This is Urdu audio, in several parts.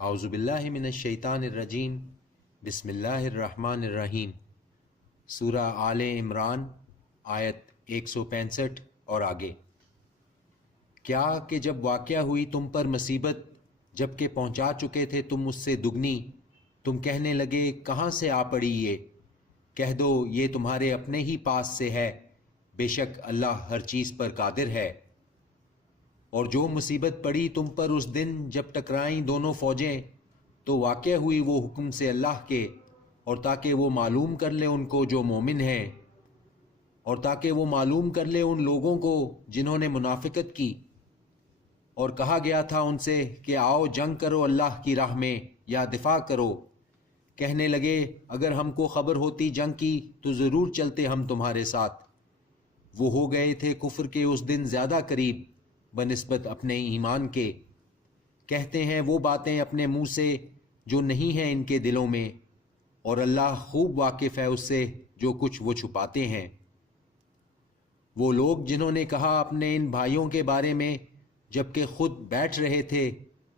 اعوذ باللہ من الشیطان الرجیم بسم اللہ الرحمن الرحیم۔ سورہ آل عمران آیت 165 اور آگے۔ کیا کہ جب واقعہ ہوئی تم پر مصیبت، جب کہ پہنچا چکے تھے تم اس سے دگنی، تم کہنے لگے کہاں سے آ پڑی یہ؟ کہہ دو یہ تمہارے اپنے ہی پاس سے ہے، بے شک اللہ ہر چیز پر قادر ہے۔ اور جو مصیبت پڑی تم پر اس دن جب ٹکرائیں دونوں فوجیں، تو واقع ہوئی وہ حکم سے اللہ کے، اور تاکہ وہ معلوم کر لے ان کو جو مومن ہیں، اور تاکہ وہ معلوم کر لے ان لوگوں کو جنہوں نے منافقت کی۔ اور کہا گیا تھا ان سے کہ آؤ جنگ کرو اللہ کی راہ میں یا دفاع کرو۔ کہنے لگے اگر ہم کو خبر ہوتی جنگ کی تو ضرور چلتے ہم تمہارے ساتھ۔ وہ ہو گئے تھے کفر کے اس دن زیادہ قریب بنسبت اپنے ایمان کے۔ کہتے ہیں وہ باتیں اپنے منہ سے جو نہیں ہیں ان کے دلوں میں، اور اللہ خوب واقف ہے اس سے جو کچھ وہ چھپاتے ہیں۔ وہ لوگ جنہوں نے کہا اپنے ان بھائیوں کے بارے میں جب کہ خود بیٹھ رہے تھے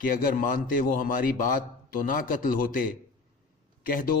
کہ اگر مانتے وہ ہماری بات تو نہ قتل ہوتے، کہہ دو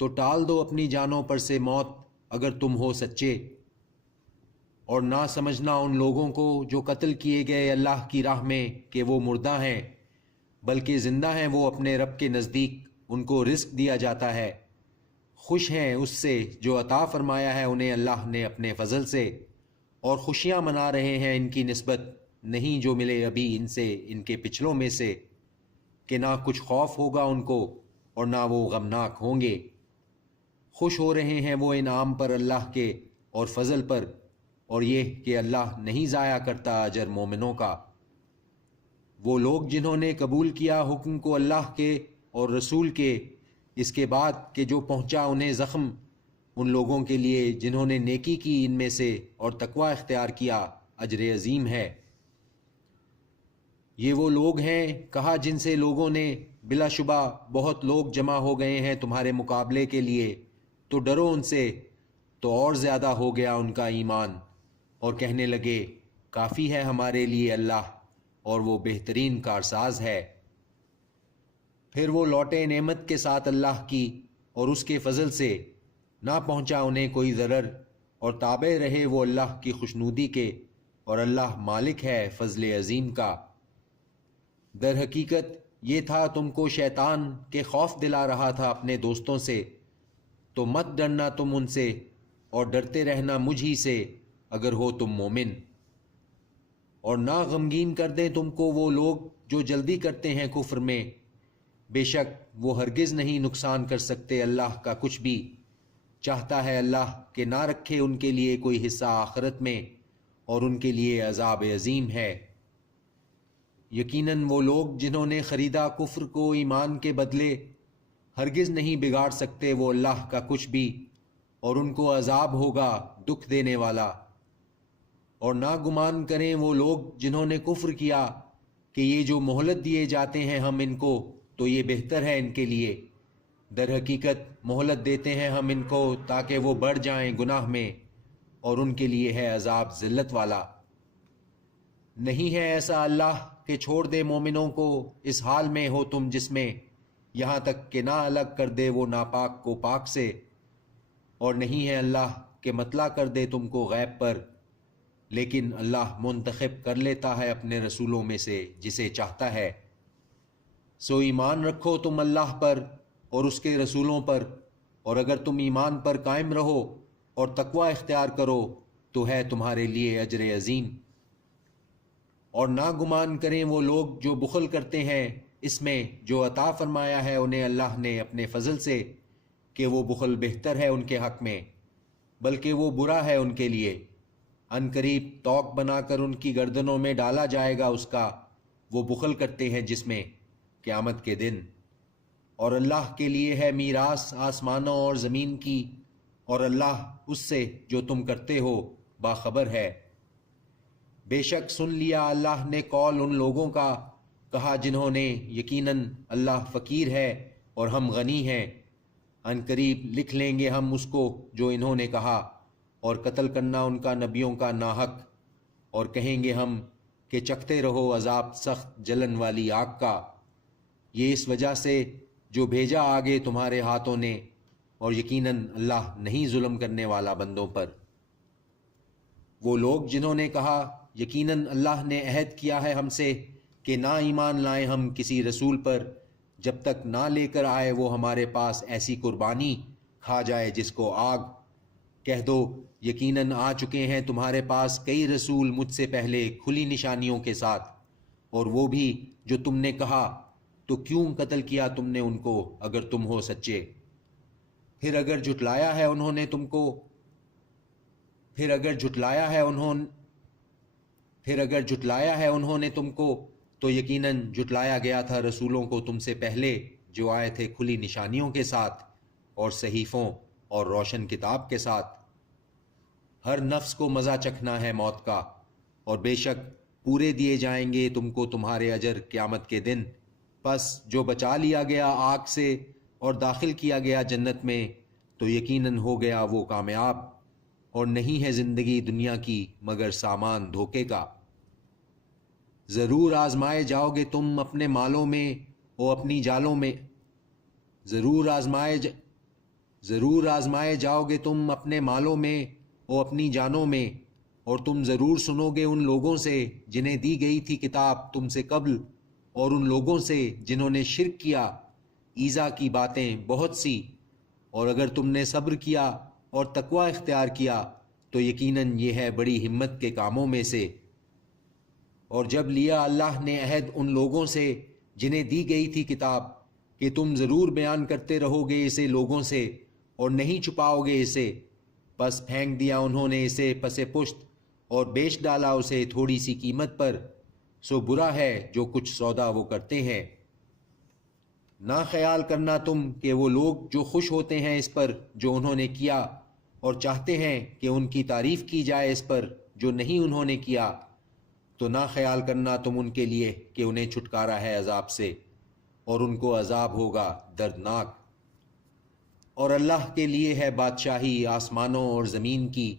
تو ٹال دو اپنی جانوں پر سے موت اگر تم ہو سچے۔ اور نہ سمجھنا ان لوگوں کو جو قتل کیے گئے اللہ کی راہ میں کہ وہ مردہ ہیں، بلکہ زندہ ہیں وہ اپنے رب کے نزدیک، ان کو رزق دیا جاتا ہے۔ خوش ہیں اس سے جو عطا فرمایا ہے انہیں اللہ نے اپنے فضل سے، اور خوشیاں منا رہے ہیں ان کی نسبت نہیں جو ملے ابھی ان سے ان کے پچھلوں میں سے، کہ نہ کچھ خوف ہوگا ان کو اور نہ وہ غمناک ہوں گے۔ خوش ہو رہے ہیں وہ انعام پر اللہ کے اور فضل پر، اور یہ کہ اللہ نہیں ضائع کرتا اجر مومنوں کا۔ وہ لوگ جنہوں نے قبول کیا حکم کو اللہ کے اور رسول کے اس کے بعد کہ جو پہنچا انہیں زخم، ان لوگوں کے لیے جنہوں نے نیکی کی ان میں سے اور تقوی اختیار کیا اجر عظیم ہے۔ یہ وہ لوگ ہیں کہا جن سے لوگوں نے بلا شبہ بہت لوگ جمع ہو گئے ہیں تمہارے مقابلے کے لیے، تو ڈرو ان سے، تو اور زیادہ ہو گیا ان کا ایمان، اور کہنے لگے کافی ہے ہمارے لیے اللہ، اور وہ بہترین کارساز ہے۔ پھر وہ لوٹے نعمت کے ساتھ اللہ کی اور اس کے فضل سے، نہ پہنچا انہیں کوئی ضرر، اور تابع رہے وہ اللہ کی خوشنودی کے، اور اللہ مالک ہے فضل عظیم کا۔ در حقیقت یہ تھا تم کو شیطان کے خوف دلا رہا تھا اپنے دوستوں سے، تو مت ڈرنا تم ان سے، اور ڈرتے رہنا مجھ ہی سے اگر ہو تم مومن۔ اور نہ غمگین کر دیں تم کو وہ لوگ جو جلدی کرتے ہیں کفر میں، بے شک وہ ہرگز نہیں نقصان کر سکتے اللہ کا کچھ بھی۔ چاہتا ہے اللہ کہ نہ رکھے ان کے لیے کوئی حصہ آخرت میں، اور ان کے لیے عذاب عظیم ہے۔ یقیناً وہ لوگ جنہوں نے خریدا کفر کو ایمان کے بدلے، ہرگز نہیں بگاڑ سکتے وہ اللہ کا کچھ بھی، اور ان کو عذاب ہوگا دکھ دینے والا۔ اور نہ گمان کریں وہ لوگ جنہوں نے کفر کیا کہ یہ جو مہلت دیے جاتے ہیں ہم ان کو تو یہ بہتر ہے ان کے لیے۔ در حقیقت مہلت دیتے ہیں ہم ان کو تاکہ وہ بڑھ جائیں گناہ میں، اور ان کے لیے ہے عذاب ذلت والا۔ نہیں ہے ایسا اللہ کہ چھوڑ دے مومنوں کو اس حال میں ہو تم جس میں، یہاں تک کہ نہ الگ کر دے وہ ناپاک کو پاک سے، اور نہیں ہے اللہ کہ مطلع کر دے تم کو غیب پر، لیکن اللہ منتخب کر لیتا ہے اپنے رسولوں میں سے جسے چاہتا ہے۔ سو ایمان رکھو تم اللہ پر اور اس کے رسولوں پر، اور اگر تم ایمان پر قائم رہو اور تقوی اختیار کرو تو ہے تمہارے لیے اجر عظیم۔ اور نہ گمان کریں وہ لوگ جو بخل کرتے ہیں اس میں جو عطا فرمایا ہے انہیں اللہ نے اپنے فضل سے، کہ وہ بخل بہتر ہے ان کے حق میں، بلکہ وہ برا ہے ان کے لیے۔ ان قریب توق بنا کر ان کی گردنوں میں ڈالا جائے گا اس کا، وہ بخل کرتے ہیں جس میں قیامت کے دن۔ اور اللہ کے لیے ہے میراث آسمانوں اور زمین کی، اور اللہ اس سے جو تم کرتے ہو باخبر ہے۔ بے شک سن لیا اللہ نے قول ان لوگوں کا کہا جنہوں نے یقیناً اللہ فقیر ہے اور ہم غنی ہیں، ان قریب لکھ لیں گے ہم اس کو جو انہوں نے کہا، اور قتل کرنا ان کا نبیوں کا ناحق، اور کہیں گے ہم کہ چکھتے رہو عذاب سخت جلن والی آگ کا۔ یہ اس وجہ سے جو بھیجا آگے تمہارے ہاتھوں نے، اور یقیناً اللہ نہیں ظلم کرنے والا بندوں پر۔ وہ لوگ جنہوں نے کہا یقیناً اللہ نے عہد کیا ہے ہم سے کہ نہ ایمان لائیں ہم کسی رسول پر جب تک نہ لے کر آئے وہ ہمارے پاس ایسی قربانی کھا جائے جس کو آگ۔ کہہ دو یقیناً آ چکے ہیں تمہارے پاس کئی رسول مجھ سے پہلے کھلی نشانیوں کے ساتھ، اور وہ بھی جو تم نے کہا، تو کیوں قتل کیا تم نے ان کو اگر تم ہو سچے؟ پھر اگر جھٹلایا ہے انہوں نے تم کو تو یقیناً جھٹلایا گیا تھا رسولوں کو تم سے پہلے جو آئے تھے کھلی نشانیوں کے ساتھ اور صحیفوں اور روشن کتاب کے ساتھ۔ ہر نفس کو مزہ چکھنا ہے موت کا، اور بے شک پورے دیے جائیں گے تم کو تمہارے اجر قیامت کے دن۔ پس جو بچا لیا گیا آگ سے اور داخل کیا گیا جنت میں تو یقیناً ہو گیا وہ کامیاب، اور نہیں ہے زندگی دنیا کی مگر سامان دھوکے کا۔ ضرور آزمائے جاؤ گے تم اپنے مالوں میں اور اپنی جالوں میں ضرور آزمائے جاؤ گے تم اپنے مالوں میں اور اپنی جانوں میں، اور تم ضرور سنو گے ان لوگوں سے جنہیں دی گئی تھی کتاب تم سے قبل، اور ان لوگوں سے جنہوں نے شرک کیا، ایذا کی باتیں بہت سی، اور اگر تم نے صبر کیا اور تقوی اختیار کیا تو یقیناً یہ ہے بڑی ہمت کے کاموں میں سے۔ اور جب لیا اللہ نے عہد ان لوگوں سے جنہیں دی گئی تھی کتاب کہ تم ضرور بیان کرتے رہو گے اسے لوگوں سے اور نہیں چھپاؤ گے اسے، پس پھینک دیا انہوں نے اسے پس پشت اور بیچ ڈالا اسے تھوڑی سی قیمت پر، سو برا ہے جو کچھ سودا وہ کرتے ہیں۔ نہ خیال کرنا تم کہ وہ لوگ جو خوش ہوتے ہیں اس پر جو انہوں نے کیا اور چاہتے ہیں کہ ان کی تعریف کی جائے اس پر جو نہیں انہوں نے کیا، تو نہ خیال کرنا تم ان کے لیے کہ انہیں چھٹکارا ہے عذاب سے، اور ان کو عذاب ہوگا دردناک۔ اور اللہ کے لیے ہے بادشاہی آسمانوں اور زمین کی،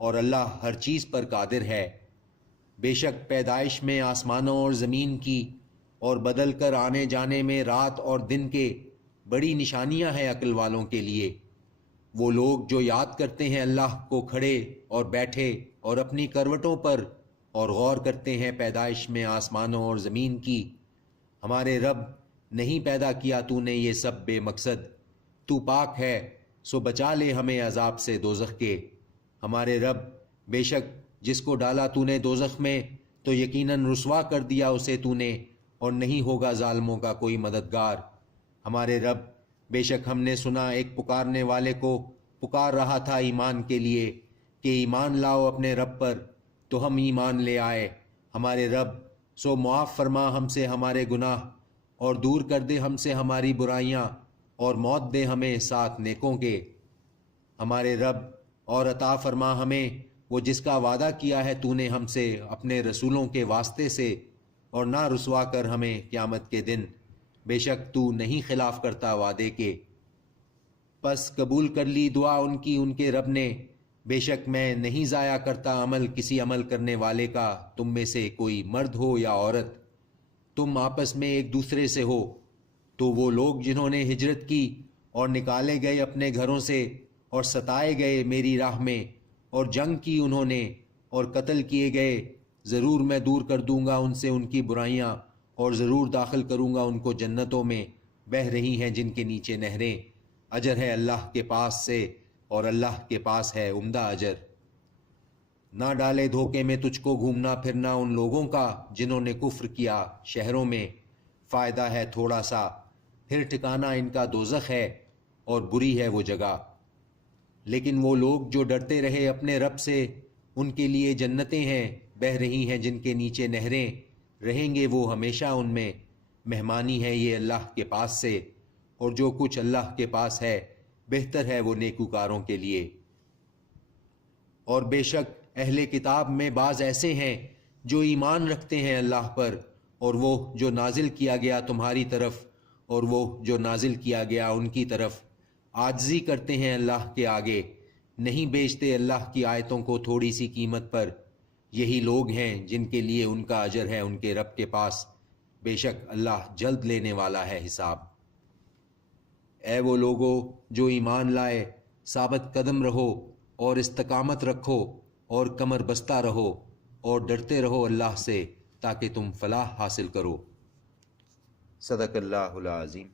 اور اللہ ہر چیز پر قادر ہے۔ بے شک پیدائش میں آسمانوں اور زمین کی اور بدل کر آنے جانے میں رات اور دن کے بڑی نشانیاں ہیں عقل والوں کے لیے۔ وہ لوگ جو یاد کرتے ہیں اللہ کو کھڑے اور بیٹھے اور اپنی کروٹوں پر، اور غور کرتے ہیں پیدائش میں آسمانوں اور زمین کی۔ ہمارے رب نہیں پیدا کیا تو نے یہ سب بے مقصد، تو پاک ہے سو بچا لے ہمیں عذاب سے دوزخ کے۔ ہمارے رب بے شک جس کو ڈالا تو نے دوزخ میں تو یقیناً رسوا کر دیا اسے تو نے، اور نہیں ہوگا ظالموں کا کوئی مددگار۔ ہمارے رب بے شک ہم نے سنا ایک پکارنے والے کو پکار رہا تھا ایمان کے لیے کہ ایمان لاؤ اپنے رب پر، تو ہم ایمان لے آئے۔ ہمارے رب سو معاف فرما ہم سے ہمارے گناہ اور دور کر دے ہم سے ہماری برائیاں، اور موت دے ہمیں ساتھ نیکوں کے۔ ہمارے رب اور عطا فرما ہمیں وہ جس کا وعدہ کیا ہے تو نے ہم سے اپنے رسولوں کے واسطے سے، اور نہ رسوا کر ہمیں قیامت کے دن، بے شک تو نہیں خلاف کرتا وعدے کے۔ پس قبول کر لی دعا ان کی ان کے رب نے، بے شک میں نہیں ضائع کرتا عمل کسی عمل کرنے والے کا، تم میں سے کوئی مرد ہو یا عورت، تم آپس میں ایک دوسرے سے ہو۔ تو وہ لوگ جنہوں نے ہجرت کی اور نکالے گئے اپنے گھروں سے اور ستائے گئے میری راہ میں، اور جنگ کی انہوں نے اور قتل کیے گئے، ضرور میں دور کر دوں گا ان سے ان کی برائیاں، اور ضرور داخل کروں گا ان کو جنتوں میں بہہ رہی ہیں جن کے نیچے نہریں۔ اجر ہے اللہ کے پاس سے، اور اللہ کے پاس ہے عمدہ اجر۔ نہ ڈالے دھوکے میں تجھ کو گھومنا پھرنا ان لوگوں کا جنہوں نے کفر کیا شہروں میں، فائدہ ہے تھوڑا سا، پھر ٹھکانہ ان کا دوزخ ہے، اور بری ہے وہ جگہ۔ لیکن وہ لوگ جو ڈرتے رہے اپنے رب سے، ان کے لیے جنتیں ہیں بہہ رہی ہیں جن کے نیچے نہریں، رہیں گے وہ ہمیشہ ان میں، مہمانی ہے یہ اللہ کے پاس سے، اور جو کچھ اللہ کے پاس ہے بہتر ہے وہ نیکوکاروں کے لیے۔ اور بے شک اہل کتاب میں بعض ایسے ہیں جو ایمان رکھتے ہیں اللہ پر، اور وہ جو نازل کیا گیا تمہاری طرف اور وہ جو نازل کیا گیا ان کی طرف، عاجزی کرتے ہیں اللہ کے آگے، نہیں بیچتے اللہ کی آیتوں کو تھوڑی سی قیمت پر۔ یہی لوگ ہیں جن کے لیے ان کا اجر ہے ان کے رب کے پاس، بے شک اللہ جلد لینے والا ہے حساب۔ اے وہ لوگو جو ایمان لائے، ثابت قدم رہو اور استقامت رکھو اور کمر بستہ رہو اور ڈرتے رہو اللہ سے تاکہ تم فلاح حاصل کرو۔ صدق اللہ العظیم۔